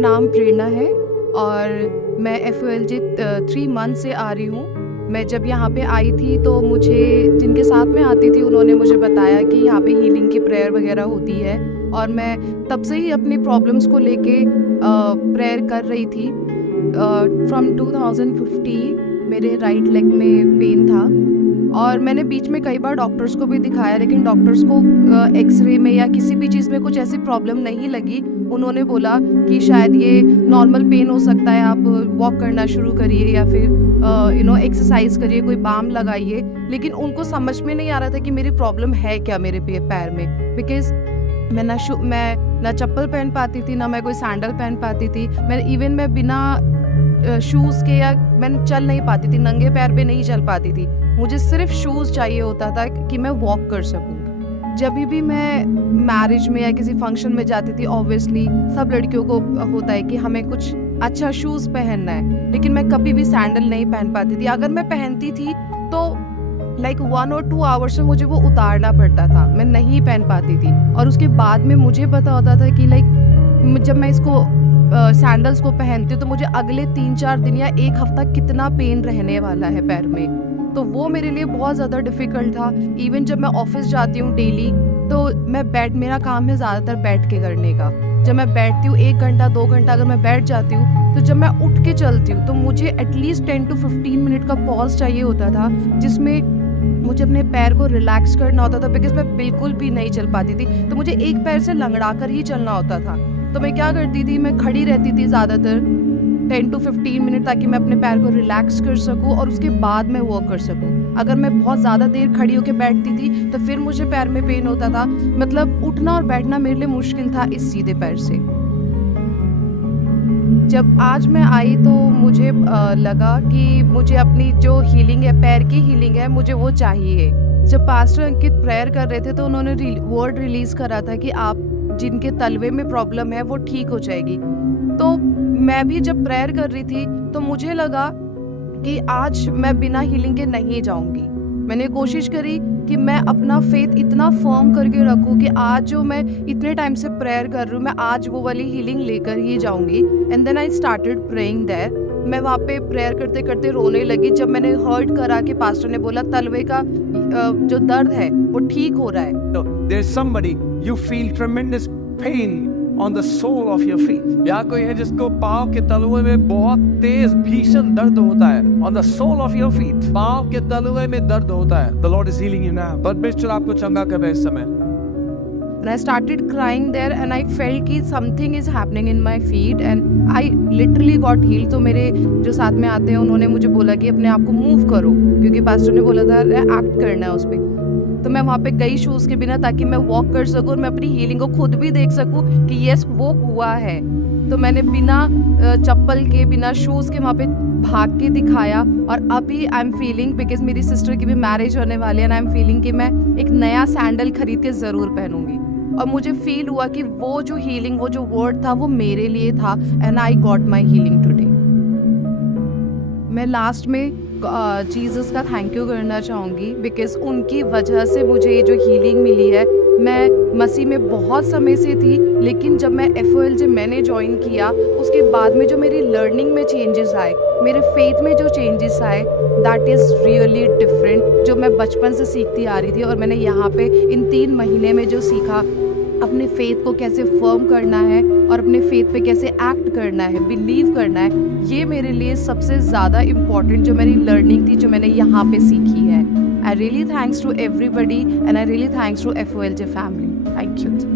नाम प्रेरणा है और मैं FOLJ 3 मंथ से आ रही हूँ। मैं जब यहाँ पे आई थी तो मुझे जिनके साथ में आती थी उन्होंने मुझे बताया कि यहाँ पे हीलिंग की प्रेयर वगैरह होती है और मैं तब से ही अपनी प्रॉब्लम्स को लेके प्रेयर कर रही थी। फ्रॉम 2015 मेरे राइट लेग में पेन था और मैंने बीच में कई बार डॉक्टर्स को भी दिखाया, लेकिन डॉक्टर्स को एक्सरे में या किसी भी चीज़ में कुछ ऐसी प्रॉब्लम नहीं लगी। उन्होंने बोला कि शायद ये नॉर्मल पेन हो सकता है, आप वॉक करना शुरू करिए या फिर एक्सरसाइज करिए, कोई बाम लगाइए। लेकिन उनको समझ में नहीं आ रहा था कि मेरी प्रॉब्लम है क्या मेरे पैर में, बिकॉज मैं ना चप्पल पहन पाती थी, ना मैं कोई सैंडल पहन पाती थी। मैं बिना शूज़ के या मैं चल नहीं पाती थी, नंगे पैर पे नहीं चल पाती थी। मुझे सिर्फ शूज़ चाहिए होता था कि मैं वॉक कर सकूं। जब भी मैं मैरिज में या किसी फंक्शन में जाती थी, ऑब्वियसली सब लड़कियों को होता है कि हमें कुछ अच्छा शूज़ पहनना है, लेकिन मैं कभी भी सैंडल नहीं पहन पाती थी। अगर मैं पहनती थी तो 1 और 2 आवर्स में मुझे वो उतारना पड़ता था, मैं नहीं पहन पाती थी। और उसके बाद में मुझे पता होता था कि जब मैं इसको सैंडल्स को पहनती हूँ तो मुझे अगले 3-4 दिन या 1 हफ्ता कितना पेन रहने वाला है पैर में। तो वो मेरे लिए बहुत ज़्यादा डिफ़िकल्ट था। इवन जब मैं ऑफिस जाती हूँ डेली तो मेरा काम है ज़्यादातर बैठ के करने का। जब मैं बैठती हूँ 1 घंटा 2 घंटा अगर मैं बैठ जाती हूँ, तो जब मैं उठ के चलती हूँ तो मुझे एटलीस्ट 10 to 15 मिनट का पॉज चाहिए होता था, जिसमें मुझे अपने पैर को रिलैक्स करना होता था, बिकॉज मैं बिल्कुल भी नहीं चल पाती थी। तो मुझे एक पैर से लंगड़ा कर ही चलना होता था। तो मैं क्या करती थी, मैं खड़ी रहती थी ज़्यादातर 10 to 15 मिनट, ताकि मैं अपने पैर को रिलैक्स कर सकूं और उसके बाद मैं वॉक कर सकूं। अगर मैं बहुत ज़्यादा देर खड़ी होकर बैठती थी तो फिर मुझे पैर में पेन होता था। मतलब उठना और बैठना मेरे लिए मुश्किल था इस सीधे पैर से। जब आज मैं आई तो मुझे लगा कि मुझे अपनी जो हीलिंग है, पैर की हीलिंग है, मुझे वो चाहिए। जब पास्टर अंकित प्रेयर कर रहे थे तो उन्होंने वर्ड रिलीज़ करा था कि आप जिनके तलवे में प्रॉब्लम है वो ठीक हो जाएगी। तो मैं भी जब प्रेयर कर रही थी तो मुझे लगा कि आज मैं बिना हीलिंग के नहीं जाऊंगी। मैंने कोशिश करी कि मैं अपना फेथ इतना फर्म करके रखूं कि आज जो मैं इतने टाइम से प्रेयर कर रही हूँ, मैं आज वो वाली हीलिंग लेकर ही जाऊंगी। And then I started praying there. मैं वहाँ पे प्रेयर करते करते रोने लगी जब मैंने हर्ट करा कि पास्टर ने बोला तलवे का जो दर्द है वो ठीक हो रहा है। There's somebody you feel tremendous pain on the sole of your feet. या कोई है जिसको पाँव के तलवे में बहुत तेज भीषण दर्द होता है। On the sole of your feet, पाँव के तलवे में दर्द होता है। The Lord is healing you now. परमेश्वर आपको चंगा कर रहे हैं इस समय। And I started crying there and I felt कि something is happening in my feet and I literally got healed। तो मेरे जो साथ में आते हैं उन्होंने मुझे बोला कि अपने आप को मूव करो, क्योंकि पास्टर ने बोला था एक्ट करना है उस पर। तो मैं वहाँ पे गई शूज़ के बिना, ताकि मैं वॉक कर सकूँ और मैं अपनी हीलिंग को खुद भी देख सकूँ कि यस वो हुआ है। तो मैंने बिना चप्पल के, बिना शूज़ के वहाँ पे भाग के दिखाया। और अभी आई एम फीलिंग, बिकॉज मेरी सिस्टर की भी मैरिज होने वाली है, एंड आई एम फीलिंग कि मैं एक नया सैंडल खरीद के ज़रूर पहनूंगी। और मुझे फील हुआ कि वो जो हीलिंग, वो जो वर्ड था वो मेरे लिए था, and I got my healing today. मैं लास्ट में जीसस का थैंक यू करना चाहूँगी, बिकॉज उनकी वजह से मुझे ये जो हीलिंग मिली है। मैं मसीह में बहुत समय से थी, लेकिन जब मैं FOLJ मैंने ज्वाइन किया उसके बाद में जो मेरी लर्निंग में चेंजेस आए, मेरे फेथ में जो चेंजेस आए, दैट इज़ रियली डिफरेंट। जो मैं बचपन से सीखती आ रही थी और मैंने यहाँ पे इन 3 महीने में जो सीखा, अपने फेथ को कैसे फर्म करना है और अपने फेथ पे कैसे एक्ट करना है, बिलीव करना है, ये मेरे लिए सबसे ज़्यादा इम्पॉर्टेंट जो मेरी लर्निंग थी, जो मैंने यहाँ पे सीखी है। I really thanks to everybody and I really thanks to FOLJ family. Thank you.